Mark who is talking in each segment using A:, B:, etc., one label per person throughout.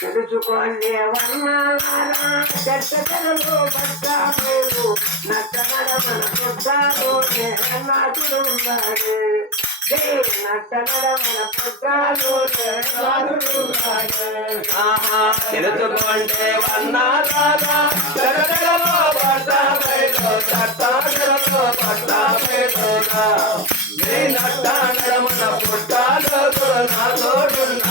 A: తెలుసుకోండి వర్ణాలారా చెట్టలు పట్టాలు నట్ట నడమన పుట్టాలు నాటుడున్నాడు నట్ట నడమన పుట్టాలు నాటుడున్నాడు
B: ఆహా తెలుసుకుంటే వన్నారాగా జగడలో పడ్డ బయటో నట్ట నడమన పుట్టాలో నట్ట నడమన పుట్టాలో నా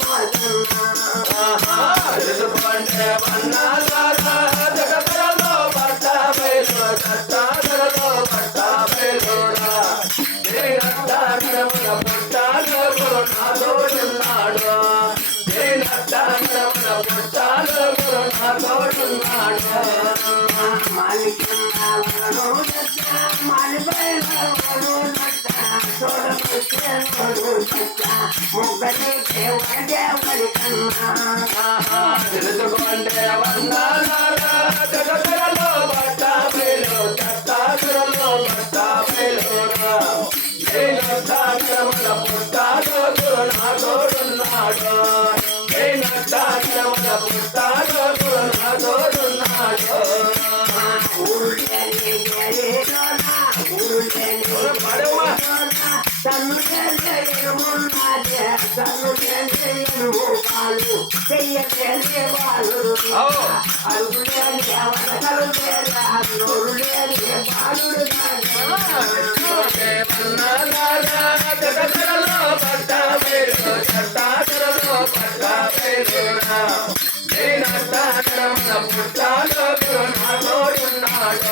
B: ఆహా తెలుసుకుంటే వన్నారాగా జగడలో పడ్డ బయలు చట్టాగరలో పడ్డ బయలుగా నడమన పుట్టాలో నా తోడున్నాడు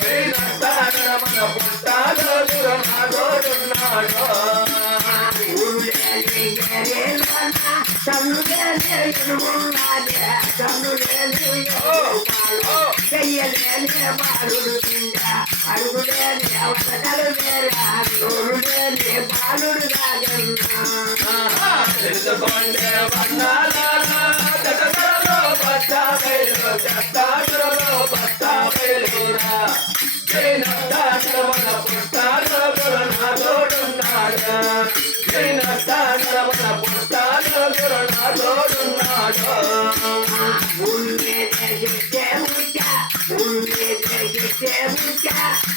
B: నీ పుట్టాలో నా తోడున్నాడు ఆహా తెలుసుకుంటే వర్ణాలారా జగడలో పడ్డ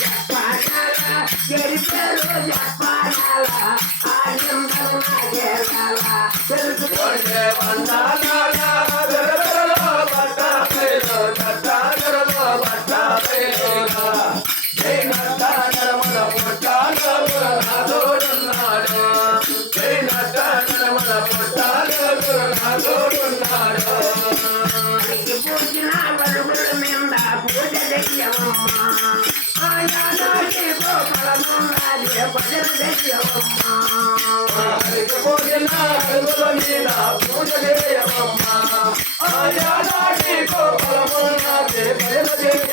A: పేరు జపానాలా ఎరి పేరు జపానాలా ఆనందం నాగేలాలా తెలుసుకోండి వందాలా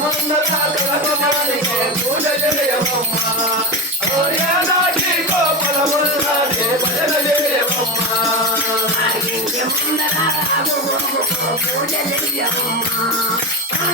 A: ముందట కడపమాలికే పూజ భజన
B: ఇంటి ముందర పూజ చెయ్యమ్మా భజన
A: ఇంటి
B: ముందర పూజ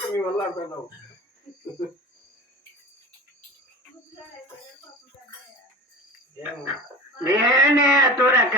C: మా ఇద్దరికి మీ వల్ల అంటున్నావు.
B: నేనే తురక.